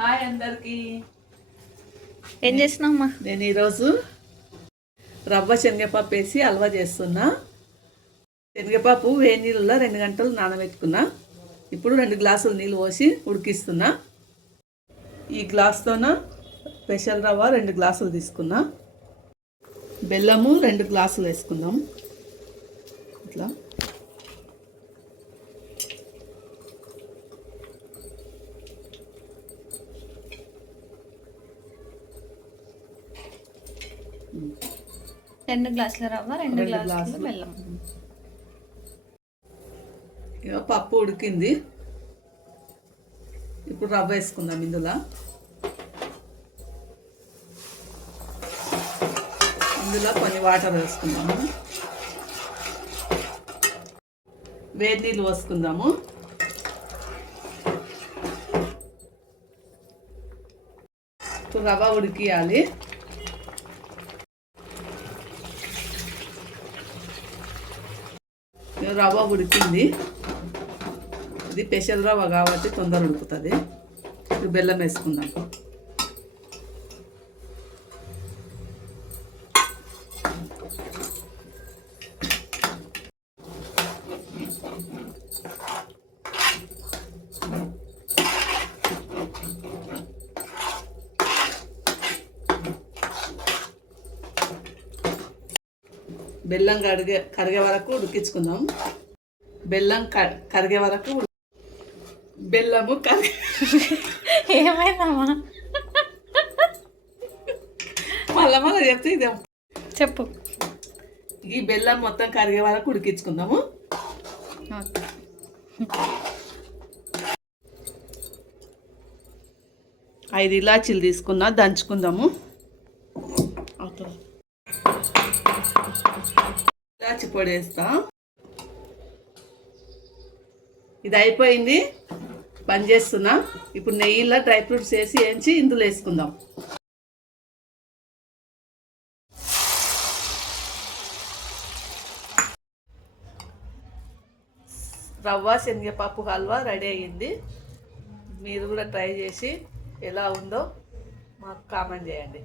Hi అందరికి. ఏం చేస్తున్నామ్మా? నేను ఈరోజు రవ్వ శనగపప్పు వేసి హల్వా చేస్తున్నా. శనగపప్పు వేడి నీళ్ళలో 2 గంటలు నానబెట్టుకున్నా. ఇప్పుడు 2 గ్లాసులు నీళ్ళు పోసి ఉడికిస్తున్నా. ఈ గ్లాస్తోన స్పెషల్ రవ్వ 2 గ్లాసులు తీసుకున్నా. బెల్లము 2 గ్లాసులు వేసుకుందాం. ఇట్లా రెండు గ్లాసుల రవ్వ, 2 గ్లాసులు బెల్లం. పప్పు ఉడికింది. ఇప్పుడు రవ్వ వేసుకుందాం. ఇందులో కొన్ని వాటర్ వేసుకుందాము. వేడి నీళ్ళు పోసుకుందాము. ఇప్పుడు రవ్వ ఉడికియాలి. రవ్వ ఉడికింది. ఇది స్పెషల్ రవ్వ కాబట్టి తొందర ఉడుకుతుంది. ఇప్పుడు బెల్లం వేసుకుందాం. బెల్లం కరిగే వరకు ఉడికించుకుందాం. బెల్లం కరిగే వరకు బెల్లము ఏమైందమ్మా? మళ్ళా చెప్తే ఇదే చెప్పు. ఈ బెల్లం మొత్తం కరిగే వరకు ఉడికించుకుందాము. 5 ఇలాచీలు తీసుకున్నా, దంచుకుందాము. ఇలాచి పొడి వేస్తా. ఇది అయిపోయింది, బంద్ చేస్తున్నా. ఇప్పుడు నెయ్యిలో డ్రై ఫ్రూట్స్ వేసి వేయించి ఇందులో వేసుకుందాం. రవ్వ శనగపప్పు హల్వా రెడీ అయ్యింది. మీరు కూడా ట్రై చేసి ఎలా ఉందో మాకు కామెంట్ చేయండి.